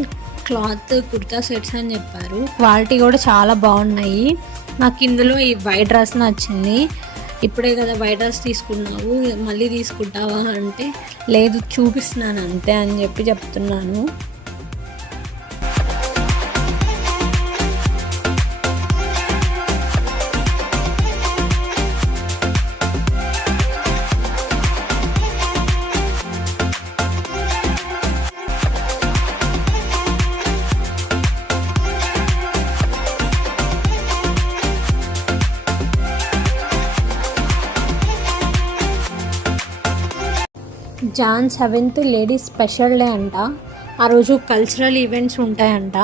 క్లాత్ కుర్తా సెట్స్ అని చెప్పారు. క్వాలిటీ కూడా చాలా బాగున్నాయి. నాకు ఇందులో ఈ వైట్ డ్రెస్ నచ్చింది. ఇప్పుడే కదా వైట్ డ్రెస్ తీసుకున్నావు మళ్ళీ తీసుకుంటావా అంటే లేదు చూపిస్తున్నాను అంతే అని చెప్తున్నాను. John 7th ladies special day అంట. ఆ రోజు కల్చరల్ ఈవెంట్స్ ఉంటాయంట.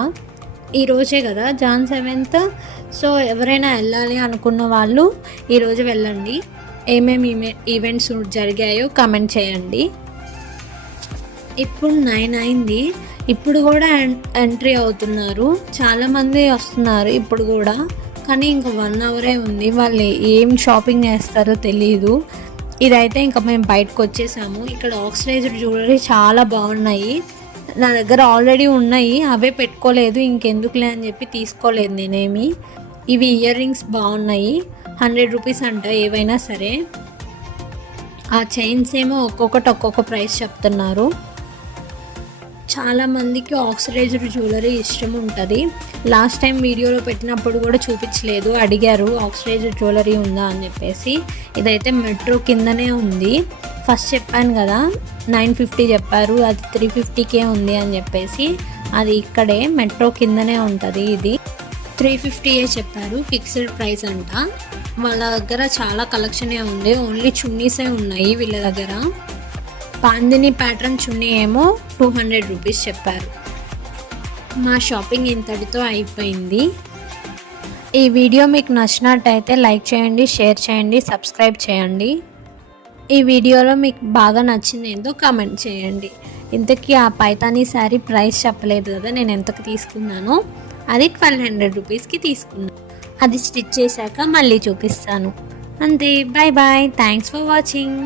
ఈరోజే కదా జాన్ 7th. సో ఎవరైనా వెళ్ళాలి అనుకున్న వాళ్ళు ఈరోజు వెళ్ళండి. ఏమేమి ఈవెంట్స్ జరిగాయో కామెంట్ చేయండి. ఇప్పుడు 9 అయింది. ఇప్పుడు కూడా ఎంట్రీ అవుతున్నారు, చాలామంది వస్తున్నారు ఇప్పుడు కూడా. కానీ ఇంకా 1 అవరే ఉంది, వాళ్ళు ఏం షాపింగ్ చేస్తారో తెలియదు. ఇదైతే ఇంకా మేము బయటకు వచ్చేసాము. ఇక్కడ ఆక్సిడైజ్డ్ జ్యువెలరీ చాలా బాగున్నాయి. నా దగ్గర ఆల్రెడీ ఉన్నాయి, అవే పెట్టుకోలేదు, ఇంకెందుకులే అని చెప్పి తీసుకోలేదు నేనేమి. ఇవి ఇయర్ రింగ్స్ బాగున్నాయి, 100 రూపీస్ అంట ఏవైనా సరే. ఆ చైన్స్ ఏమో ఒక్కొక్క ప్రైస్ చెప్తున్నారు. చాలామందికి ఆక్సిడైజ్డ్ జ్యువెలరీ ఇష్టం ఉంటుంది. లాస్ట్ టైం వీడియోలో పెట్టినప్పుడు కూడా చూపించలేదు, అడిగారు ఆక్సిడైజ్డ్ జ్యువెలరీ ఉందా అని చెప్పేసి. ఇదైతే మెట్రో కిందనే ఉంది. ఫస్ట్ చెప్పాను కదా 950 చెప్పారు, అది 350కే ఉంది అని చెప్పేసి. అది ఇక్కడే మెట్రో కిందనే ఉంటుంది. ఇది 350 చెప్పారు, ఫిక్స్డ్ ప్రైస్ అంట. వాళ్ళ దగ్గర చాలా కలెక్షనే ఉంది, ఓన్లీ చున్నీసే ఉన్నాయి వీళ్ళ దగ్గర. బాందిని ప్యాటర్న్ చున్నీ ఏమో 200 రూపీస్ చెప్పారు. మా షాపింగ్ ఇంతటితో అయిపోయింది. ఈ వీడియో మీకు నచ్చినట్టయితే లైక్ చేయండి, షేర్ చేయండి, సబ్స్క్రైబ్ చేయండి. ఈ వీడియోలో మీకు బాగా నచ్చింది ఏందో కామెంట్ చేయండి. ఇంతకీ ఆ పైతానీ శారీ ప్రైస్ చెప్పలేదు కదా నేను ఎంతకు తీసుకున్నానో. అది 1200 రూపీస్కి తీసుకున్నాను. అది స్టిచ్ చేశాక మళ్ళీ చూపిస్తాను. అంతే, bye bye, thanks for watching.